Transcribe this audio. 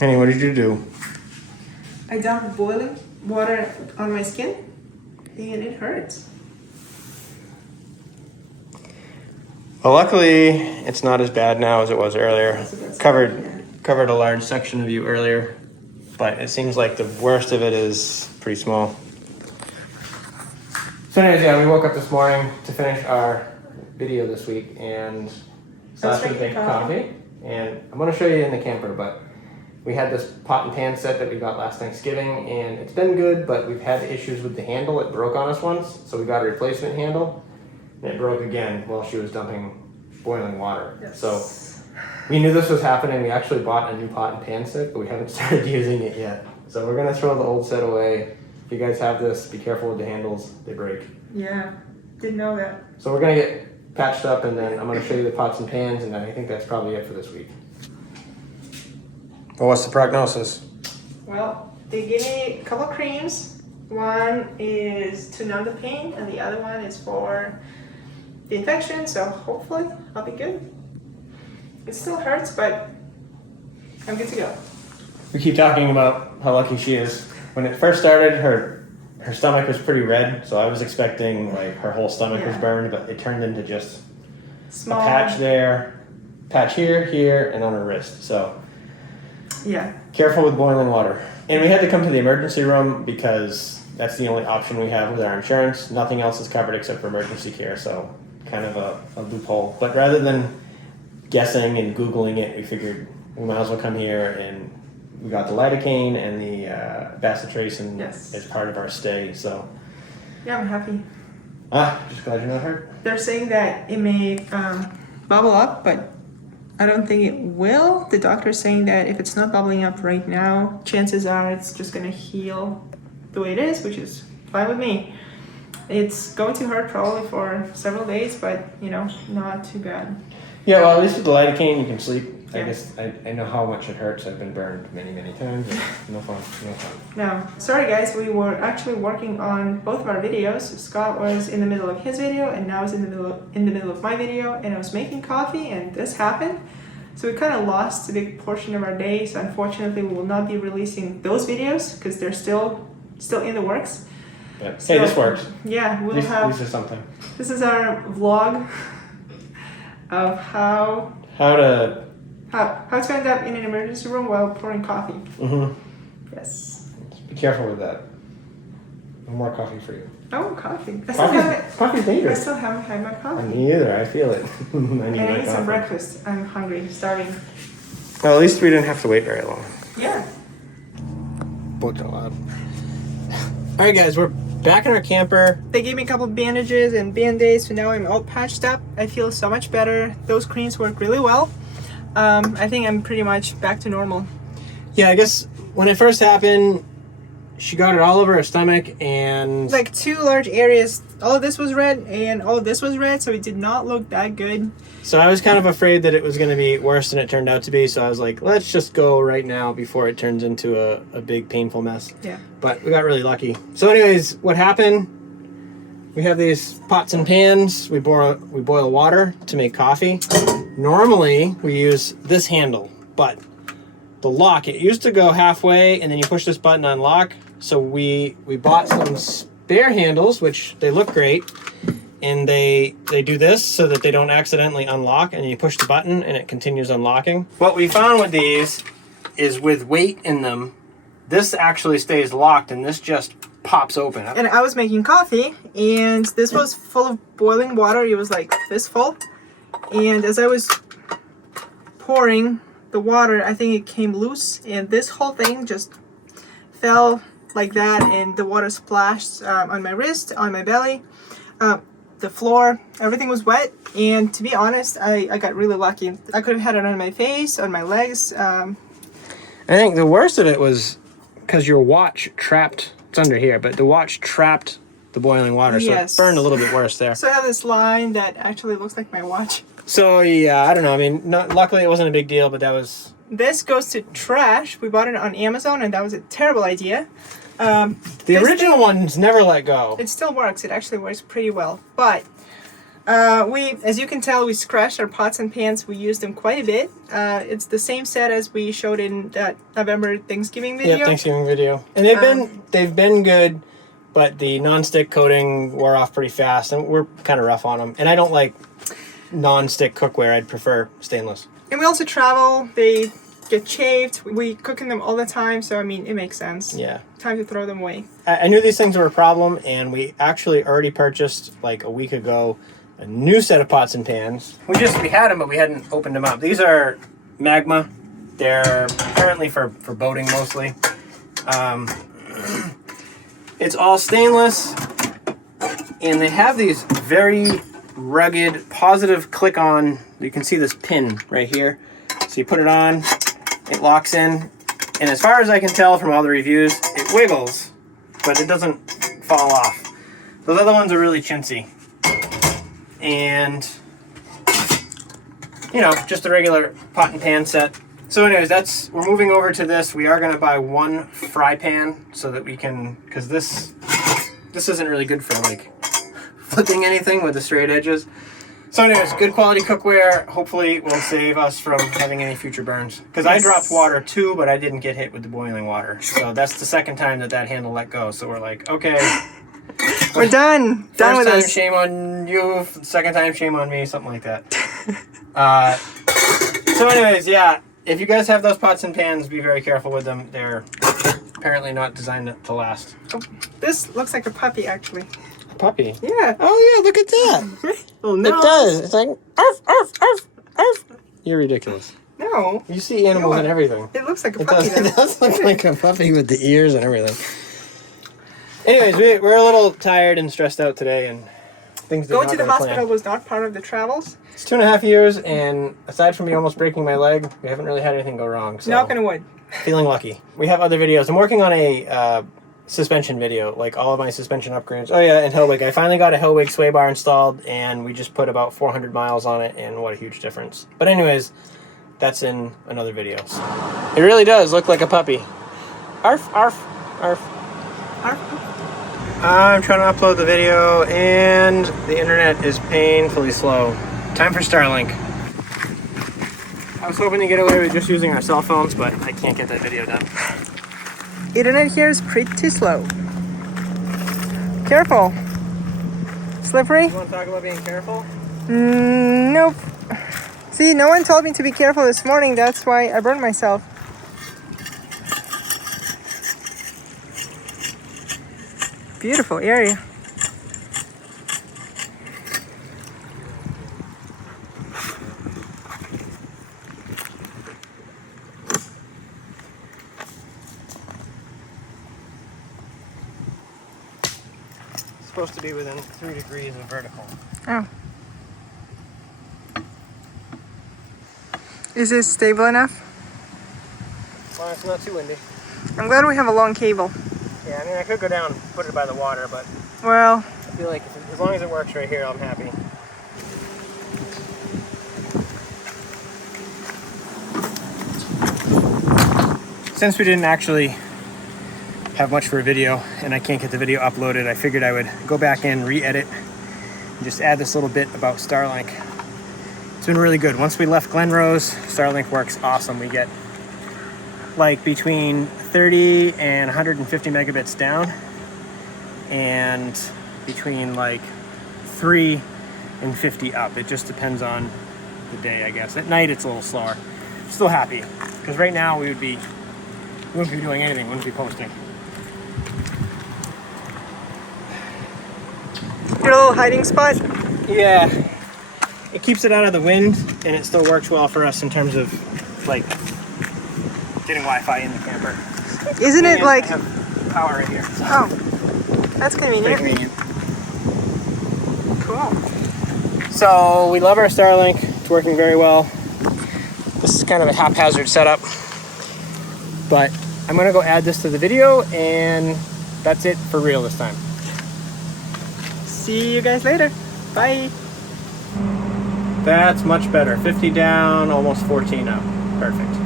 Henny, what did you do? I dumped boiling water on my skin and it hurts. Well, luckily, it's not as bad now as it was earlier. Covered a large section of you earlier, but it seems like the worst of it is pretty small. So anyways, yeah, we woke up this morning to finish our video this week, and Sasha was making coffee. And I'm going to show you in the camper, but we had this pot and pan set that we got last Thanksgiving, and it's been good, but we've had issues with the handle. It broke on us once, so we got a replacement handle, and it broke again while she was dumping boiling water. Yes. So we knew this was happening. We actually bought a new pot and pan set, but we haven't started using it yet. So we're going to throw the old set away. If you guys have this, be careful with the handles. They break. Yeah, didn't know that. So we're going to get patched up, and then I'm going to show you the pots and pans, and then I think that's probably it for this week. Well, what's the prognosis? Well, they gave me a couple of creams. One is to numb the pain, and the other one is for the infection, so hopefully I'll be good. It still hurts, but I'm good to go. We keep talking about how lucky she is. When it first started, her stomach was pretty red, so I was expecting like her whole stomach was burned, but it turned into just Small. a patch there, patch here, and on her wrist. So yeah, careful with boiling water. And we had to come to the emergency room because that's the only option we have with our insurance. Nothing else is covered except for emergency care, so kind of a loophole. But rather than guessing and Googling it, we figured we might as well come here, and we got the lidocaine and the bacitracin as part of our stay. So yeah, I'm happy. Just glad you're not hurt. They're saying that it may bubble up, but I don't think it will. The doctor's saying that if it's not bubbling up right now, chances are it's just gonna heal the way it is, which is fine with me. It's going to hurt probably for several days, but you know, not too bad. Yeah, well, at least with the lidocaine you can sleep. Yeah. I guess I know how much it hurts. I've been burned many times. No fun. No, sorry guys, we were actually working on both of our videos. Scott was in the middle of his video, and now I was in the middle of my video, and I was making coffee, and this happened. So we kind of lost a big portion of our day. So unfortunately, we will not be releasing those videos because they're still in the works. Yep. So, hey, this works. Yeah, we'll This have. is something. This is our vlog of how to end up in an emergency room while pouring coffee. Mm-hmm. Yes. Be careful with that. No more coffee for you. Oh, coffee. Coffee's dangerous. I still haven't had my coffee. Me either. I feel it. I need some breakfast. I'm hungry, starving. Well, at least we didn't have to wait very long. Yeah. Booked a lot. All right, guys, we're back in our camper. They gave me a couple of bandages and band-aids, so now I'm all patched up. I feel so much better. Those creams work really well. I think I'm pretty much back to normal. Yeah, I guess when it first happened, she got it all over her stomach, and like 2 large areas. All of this was red and all of this was red, so it did not look that good. So I was kind of afraid that it was going to be worse than it turned out to be, so I was like, let's just go right now before it turns into a big painful mess. Yeah. But we got really lucky. So anyways, what happened, we have these pots and pans. We boil water to make coffee. Normally we use this handle, but the lock, it used to go halfway and then you push this button on lock. So we bought some spare handles, which they look great, and they do this so that they don't accidentally unlock, and you push the button and it continues unlocking. What we found with these is with weight in them, this actually stays locked and this just pops open. And I was making coffee, and this was full of boiling water. It was like this full, and as I was pouring the water, I think it came loose, and this whole thing just fell like that, and the water splashed on my wrist, on my belly, the floor. Everything was wet, and to be honest, I got really lucky. I could have had it on my face, on my legs. I think the worst of it was because your watch trapped, it's under here, but the watch trapped the boiling water, so it burned a little bit worse there. So I have this line that actually looks like my watch. So yeah, I don't know. I mean, luckily it wasn't a big deal, but that was... This goes to trash. We bought it on Amazon, and that was a terrible idea. The original ones never let go. It still works. It actually works pretty well. But As you can tell, we scratched our pots and pans. We used them quite a bit. It's the same set as we showed in that November Thanksgiving video. Yeah, Thanksgiving video. And they've been good, but the non-stick coating wore off pretty fast, and we're kind of rough on them. And I don't like non-stick cookware. I'd prefer stainless. And we also travel. They get chafed. We cook in them all the time, so I mean, it makes sense. Yeah. Time to throw them away. I knew these things were a problem, and we actually already purchased like a week ago a new set of pots and pans. We had them, but we hadn't opened them up. These are Magma. They're apparently for boating mostly. It's all stainless, and they have these very rugged, positive click-on. You can see this pin right here. So you put it on, it locks in, and as far as I can tell from all the reviews, it wiggles, but it doesn't fall off. Those other ones are really chintzy. And, you know, just a regular pot and pan set. So anyways, we're moving over to this. We are going to buy one fry pan so that we can, because this isn't really good for like flipping anything with the straight edges. So anyways, good quality cookware. Hopefully will save us from having any future burns. Because I dropped water too, but I didn't get hit with the boiling water. So that's the second time that handle let go. So we're like, okay. We're done. Done with First this. time, shame on you. Second time, shame on me. Something like that. So anyways, yeah. If you guys have those pots and pans, be very careful with them. They're apparently not designed to last. Oh, this looks like a puppy, actually. A puppy? Yeah. Oh, yeah, look at that. Oh, no. It does. It's like, arf, arf, arf, arf. You're ridiculous. No. You see animals and everything. It looks like a puppy. It does look like a puppy with the ears and everything. Anyways, we're a little tired and stressed out today, and things did Going not to the go to hospital plan. was not part of the travels. It's 2.5 years, and aside from me almost breaking my leg, we haven't really had anything go wrong. So Knock on wood. feeling lucky. We have other videos. I'm working on a suspension video, like all of my suspension upgrades. Oh yeah, and Hellwig. I finally got a Hellwig sway bar installed, and we just put about 400 miles on it, and what a huge difference. But anyways, that's in another video. It really does look like a puppy. Arf, arf, arf. Arf. I'm trying to upload the video, and the internet is painfully slow. Time for Starlink. I was hoping to get away with just using our cell phones, but I can't get that video done. Internet here is pretty slow. Careful. Slippery? You want to talk about being careful? Nope. See, no one told me to be careful this morning. That's why I burned myself. Beautiful area. It's supposed to be within 3 degrees of vertical. Oh. Is this stable enough? Well, it's not too windy. I'm glad we have a long cable. Yeah, I mean, I could go down and put it by the water, but Well, I feel like as long as it works right here, I'm happy. Since we didn't actually have much for a video, and I can't get the video uploaded, I figured I would go back in, re-edit, and just add this little bit about Starlink. It's been really good. Once we left Glenrose, Starlink works awesome. We get like between 30 and 150 megabits down, and between like 3 and 50 up. It just depends on the day, I guess. At night it's a little slower. Still happy, because right now we wouldn't be doing anything, wouldn't be posting. your little hiding spot? Yeah, it keeps it out of the wind, and it still works well for us in terms of like getting Wi-Fi in the camper. Isn't it like... I have power right here. So Oh, that's pretty convenient. convenient. Cool. So we love our Starlink. It's working very well. This is kind of a haphazard setup, but I'm gonna go add this to the video, and that's it for real this time. See you guys later. Bye. That's much better. 50 down, almost 14 up. Perfect.